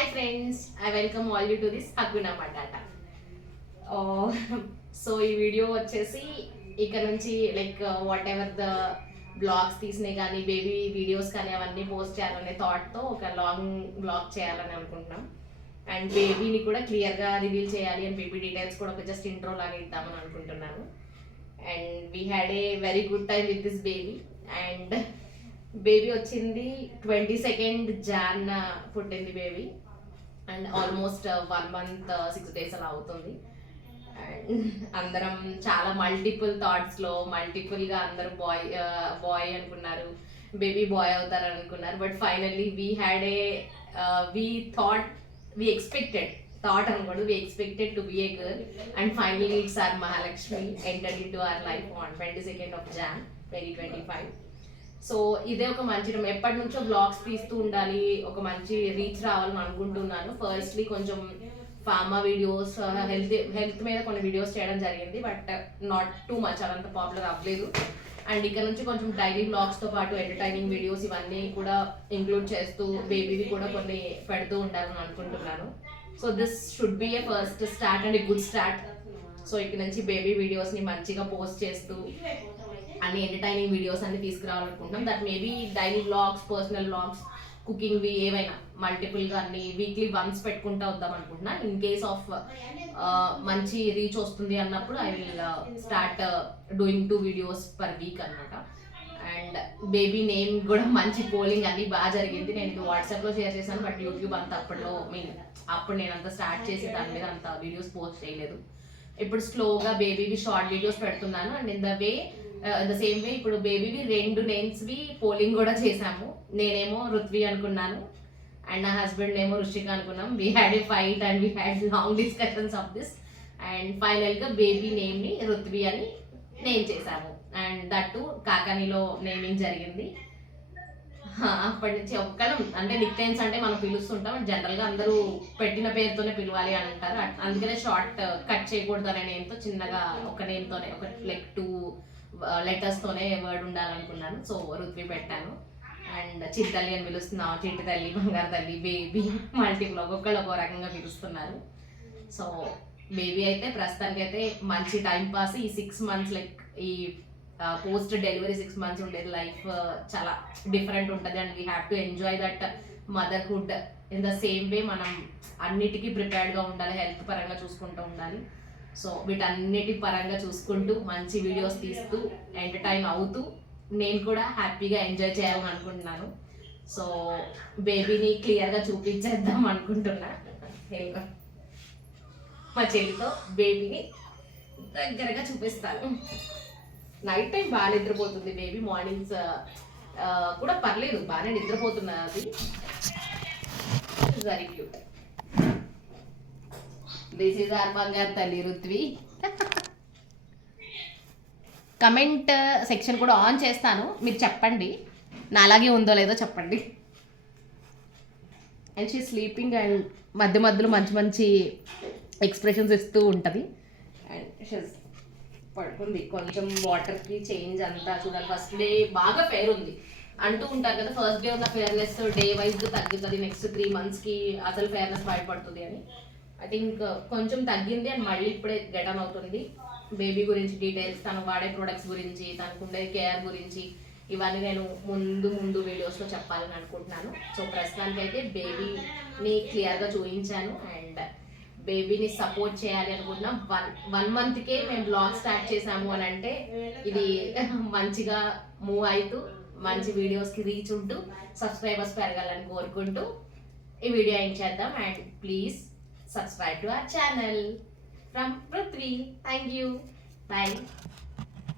Hi friends I welcome all you to this హక్కునా బటాటా so ఈ video వచ్చేసి ఇక్కడ నుంచి like whatever the blogs తీసినాయి కానీ బేబీ వీడియోస్ కానీ అవన్నీ పోస్ట్ చేయాలనే థాట్తో ఒక లాంగ్ బ్లాగ్ చేయాలని అనుకుంటున్నాం. అండ్ బేబీని కూడా క్లియర్గా రివీల్ చేయాలి అండ్ బేబీ డీటెయిల్స్ కూడా ఒక జస్ట్ ఇంట్రో లాగా ఇద్దామని అనుకుంటున్నాను. And we had a very good time with this baby and baby వచ్చింది ట్వంటీ సెకండ్ జాన్ పుట్టింది baby and almost one month six days అలా అవుతుంది. అండ్ అందరం చాలా మల్టిపుల్ థాట్స్లో మల్టిపుల్గా అందరూ బాయ్ బాయ్ అనుకున్నారు బేబీ బాయ్ అవుతారు అనుకున్నారు. But finally we had a we thought we expected thought అనుకోడు we expected to be a girl and finally it's our Mahalakshmi enter in to our life on twenty second of Jan twenty twenty five so ఇదే ఒక మంచి ఎప్పటి నుంచో blogs తీస్తూ ఉండాలి ఒక మంచి రీచ్ రావాలని అనుకుంటున్నాను. ఫస్ట్లీ కొంచెం ఫార్మా వీడియోస్ హెల్త్ హెల్త్ మీద కొన్ని వీడియోస్ చేయడం జరిగింది బట్ నాట్ టూ మచ్ అదంత పాపులర్ అవ్వలేదు. అండ్ ఇక్కడ నుంచి కొంచెం డైలీ బ్లాగ్స్తో పాటు ఎంటర్టైనింగ్ వీడియోస్ ఇవన్నీ కూడా ఇంక్లూడ్ చేస్తూ బేబీవి కూడా కొన్ని పెడుతూ ఉండాలని అనుకుంటున్నాను. So this should be a first start and good start so ఇక్కడ నుంచి బేబీ వీడియోస్ని మంచిగా పోస్ట్ చేస్తూ అన్ని ఎంటర్టైనింగ్ వీడియోస్ అన్ని తీసుకురావాలనుకుంటున్నాం. That maybe daily vlogs personal vlogs కుకింగ్వి ఏవైనా మల్టిపుల్గా అన్ని వీక్లీ వన్స్ పెట్టుకుంటా వద్దాం అనుకుంటున్నా. ఇన్ కేస్ ఆఫ్ మంచి రీచ్ వస్తుంది అన్నప్పుడు I will start doing two videos per week అనమాట అండ్ బేబీ నేమ్ కూడా మంచి పోలింగ్ అన్ని బాగా జరిగింది. నేను ఇది వాట్సాప్లో షేర్ చేశాను బట్ యూట్యూబ్ అంత అప్పట్లో మీన్ అప్పుడు నేను అంత స్టార్ట్ చేసి దాని మీద అంత వీడియోస్ పోస్ట్ చేయలేదు. ఇప్పుడు స్లోగా బేబీవి షార్ట్ వీడియోస్ పెడుతున్నాను. And in the way the same way ఇప్పుడు బేబీవి రెండు నేమ్స్వి పోలింగ్ కూడా చేశాము. నేనేమో రుత్వి అనుకున్నాను. అండ్ నా హస్బెండ్ ఏమో రుషిక అనుకున్నాం. We had a fight and we had long discussions of this and ఫైనల్గా బేబీ నేమ్ని రుత్వి అని నేమ్ చేశాము. అండ్ దట్టు కాకానీలో నేమింగ్ జరిగింది. అప్పటి నుంచి ఒక్కడం అంటే నిక్ టైమ్స్ అంటే మనం పిలుస్తుంటాం జనరల్గా అందరూ పెట్టిన పేరుతోనే పిలవాలి అని అంటారు. అందుకనే షార్ట్ కట్ uh, చేయకూడదు అనే నేమ్తో చిన్నగా ఒక నేమ్తోనే ఒక లైక్ టూ లెటర్స్తోనే వర్డ్ ఉండాలనుకున్నాను. సో రుత్వి పెట్టాను. అండ్ చిట్టి తల్లి అని పిలుస్తున్నాం చిట్టి తల్లి బంగారు తల్లి బేబీ మల్టిపుల్ ఒక్కొక్కళ్ళు ఒక్కో రకంగా పిలుస్తున్నారు. సో బేబీ అయితే ప్రస్తుతానికి అయితే మంచి టైం పాస్ ఈ సిక్స్ మంత్స్ లైక్ ఈ పోస్ట్ డెలివరీ సిక్స్ మంత్స్ ఉండేది లైఫ్ చాలా డిఫరెంట్ ఉంటుంది and we have to enjoy that motherhood in the same way మనం అన్నిటికీ ప్రిపేర్డ్గా ఉండాలి హెల్త్ పరంగా చూసుకుంటూ ఉండాలి. సో వీటన్నిటి పరంగా చూసుకుంటూ మంచి వీడియోస్ తీస్తూ ఎంటర్టైన్ అవుతూ నేను కూడా హ్యాపీగా ఎంజాయ్ చేయాలని అనుకుంటున్నాను. సో బేబీని క్లియర్గా చూపించేద్దాం అనుకుంటున్నా. మా చెల్లితో బేబీని దగ్గరగా చూపిస్తాను. నైట్ టైం బాగా నిద్రపోతుంది. బేబీ మార్నింగ్స్ uh, uh, కూడా పర్లేదు బాగానే నిద్రపోతున్నది very cute this is our బంగారు తల్లి రుత్వి. కమెంట్ సెక్షన్ uh, కూడా ఆన్ చేస్తాను. మీరు చెప్పండి. నా అలాగే ఉందో లేదో చెప్పండి. అండ్ షీ స్లీపింగ్ అండ్ మధ్య మధ్యలో మంచి మంచి ఎక్స్ప్రెషన్స్ ఇస్తూ ఉంటుంది. అండ్ షీస్ పడుకుంది. కొంచెం వాటర్కి చేంజ్ అంతా చూడాలి. ఫస్ట్ డే బాగా ఫేర్ ఉంది. అంటూ ఉంటారు కదా ఫస్ట్ డే ఉన్న ఫేర్నెస్ డే వైజ్ తగ్గుతుంది. నెక్స్ట్ త్రీ మంత్స్కి అసలు ఫేర్నెస్ బయటపడుతుంది అని. ఐ థింక్ uh, కొంచెం తగ్గింది అండ్ మళ్ళీ ఇప్పుడే గెటన్ అవుతుంది. బేబీ గురించి డీటెయిల్స్ తను వాడే ప్రొడక్ట్స్ గురించి తనకు ఉండే కేర్ గురించి ఇవన్నీ నేను ముందు ముందు వీడియోస్లో చెప్పాలని అనుకుంటున్నాను. సో ప్రస్తుతానికి అయితే బేబీని క్లియర్గా చూపించాను అండ్ బేబీని సపోర్ట్ చేయాలి అనుకుంటున్నాం. వన్ వన్ మంత్కే మేము బ్లాగ్ స్టార్ట్ చేసాము అని అంటే ఇది మంచిగా మూవ్ అవుతూ మంచి వీడియోస్కి రీచ్ ఉంటూ సబ్స్క్రైబర్స్ పెరగాలని కోరుకుంటూ ఈ వీడియో ఏం చేద్దాం. And please subscribe to our channel from Prithvi thank you bye